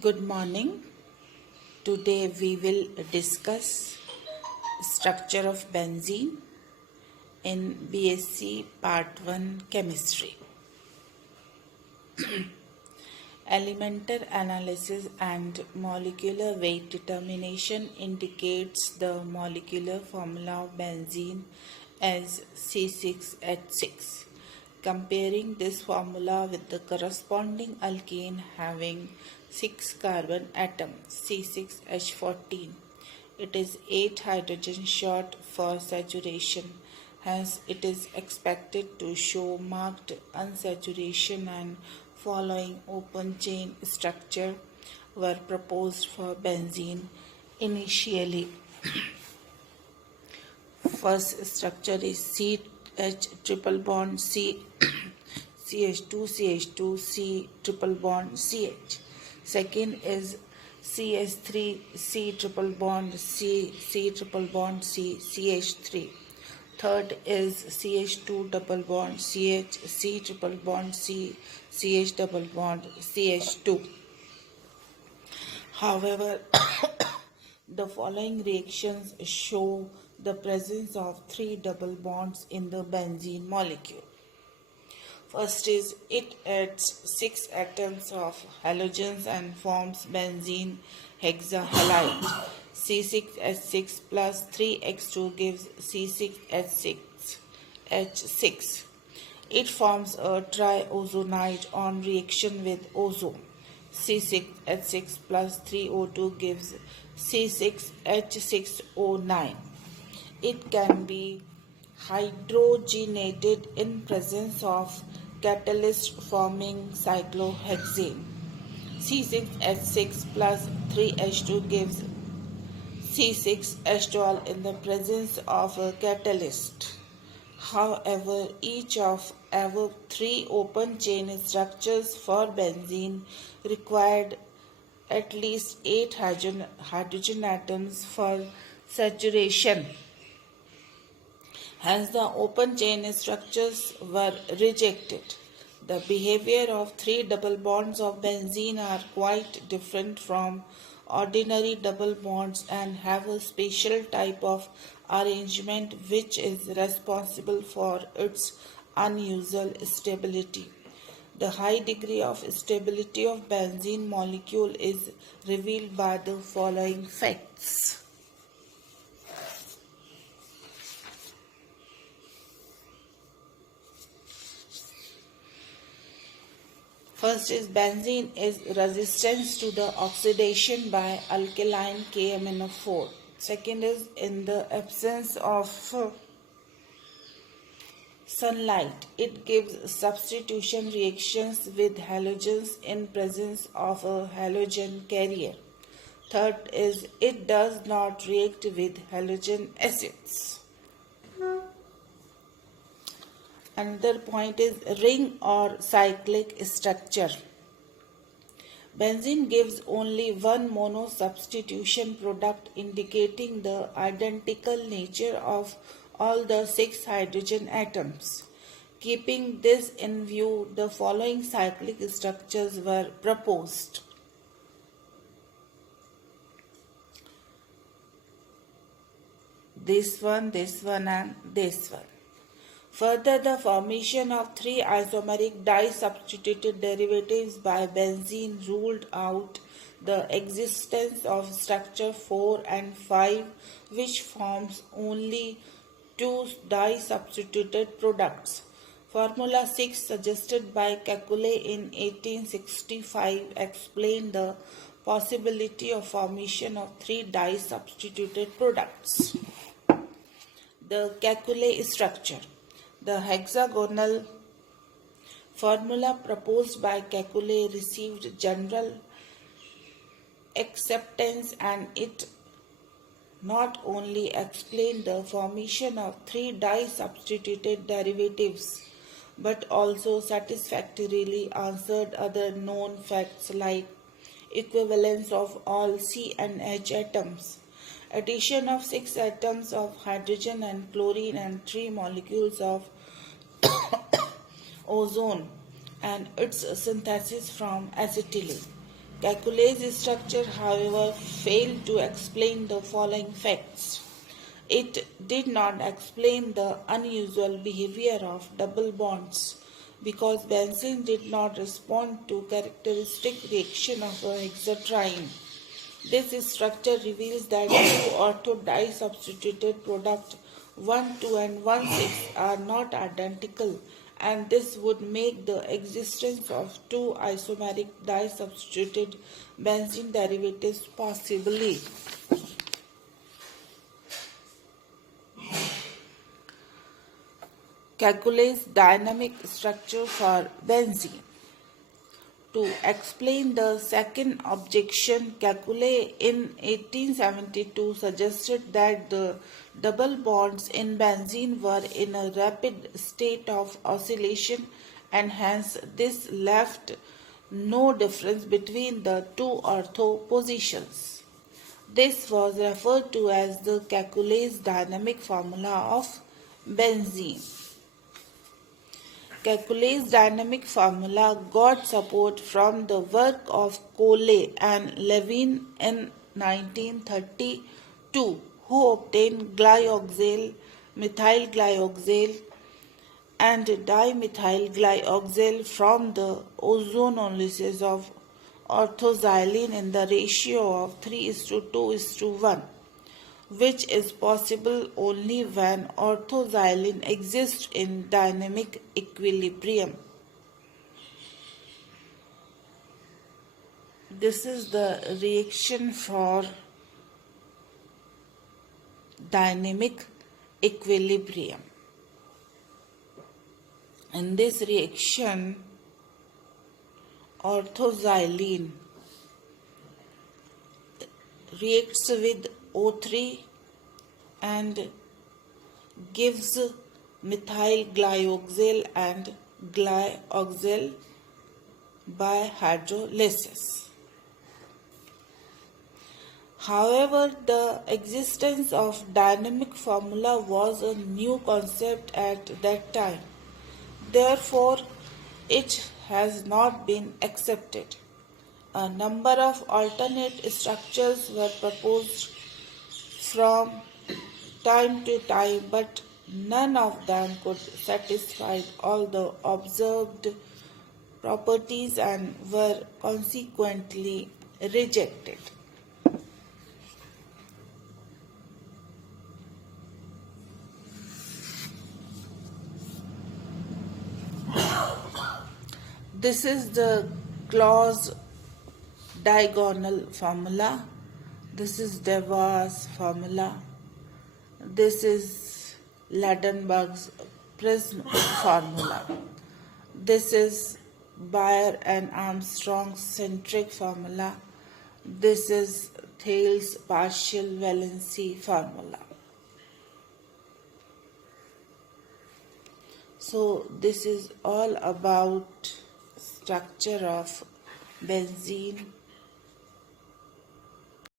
Good morning. Today we will discuss structure of benzene in B.sc Part 1 Chemistry. Elemental analysis and molecular weight determination indicates the molecular formula of benzene as C6H6. Comparing this formula with the corresponding alkane having 6 carbon atom C6H14, it is 8 hydrogen short for saturation. Hence, it is expected to show marked unsaturation, and following open chain structure were proposed for benzene initially. First structure is CH triple bond C CH2 C triple bond CH. Second is CH3 C triple bond C triple bond CH3. Third is CH2 double bond C triple bond CH double bond CH2. However, the following reactions show the presence of 3 double bonds in the benzene molecule. First is it adds 6 atoms of halogens and forms benzene hexahalide. C6H6 plus 3X2 gives C6H6. It forms a triozonide on reaction with ozone. C6H6 plus 3O2 gives C6H6O9. It can be hydrogenated in presence of catalyst forming cyclohexane. C6H6 plus 3H2 gives C6H12 in the presence of a catalyst. However, each of our 3 open chain structures for benzene required at least 8 hydrogen atoms for saturation. Hence, the open chain structures were rejected. The behavior of 3 double bonds of benzene are quite different from ordinary double bonds and have a special type of arrangement which is responsible for its unusual stability. The high degree of stability of benzene molecule is revealed by the following facts. First is benzene is resistance to the oxidation by alkaline KMnO4. Second is in the absence of sunlight, it gives substitution reactions with halogens in presence of a halogen carrier. Third is it does not react with halogen acids. Another point is ring or cyclic structure. Benzene gives only one mono-substitution product indicating the identical nature of all the 6 hydrogen atoms. Keeping this in view, the following cyclic structures were proposed. This one and this one. Further, the formation of 3 isomeric di-substituted derivatives by benzene ruled out the existence of structure 4 and 5, which forms only 2 di-substituted products. Formula 6 suggested by Kekulé in 1865 explained the possibility of formation of 3 di-substituted products. The Kekulé structure. The hexagonal formula proposed by Kekulé received general acceptance, and it not only explained the formation of 3 di-substituted derivatives but also satisfactorily answered other known facts like equivalence of all C and H atoms, addition of 6 atoms of hydrogen and chlorine and 3 molecules of ozone, and its synthesis from acetylene. Kekule's structure, however, failed to explain the following facts. It did not explain the unusual behavior of double bonds because benzene did not respond to characteristic reaction of a hexatriene. This structure reveals that two ortho-disubstituted products 1, 2 and 1, 6 are not identical, and this would make the existence of two isomeric disubstituted benzene derivatives possibly. Calculates dynamic structure for benzene. To explain the second objection, Kekule in 1872 suggested that the double bonds in benzene were in a rapid state of oscillation and hence this left no difference between the two ortho positions. This was referred to as the Kekule's dynamic formula of benzene. Kekule's dynamic formula got support from the work of Cole and Levin in 1932, who obtained glyoxyl, methyl glyoxyl, and dimethyl glyoxyl from the ozonolysis of orthoxylene in the ratio of 3:2:1, which is possible only when orthoxylene exists in dynamic equilibrium. This is the reaction for dynamic equilibrium. In this reaction, orthoxylene reacts with O3 and gives methyl glyoxyl and glyoxyl by hydrolysis. However, the existence of dynamic formula was a new concept at that time. Therefore, it has not been accepted. A number of alternate structures were proposed from time to time, but none of them could satisfy all the observed properties and were consequently rejected. This is the clause diagonal formula. This is Deva's formula. This is Ladenburg's prism formula. This is Bayer and Armstrong's centric formula. This is Thales' partial valency formula. So this is all about structure of benzene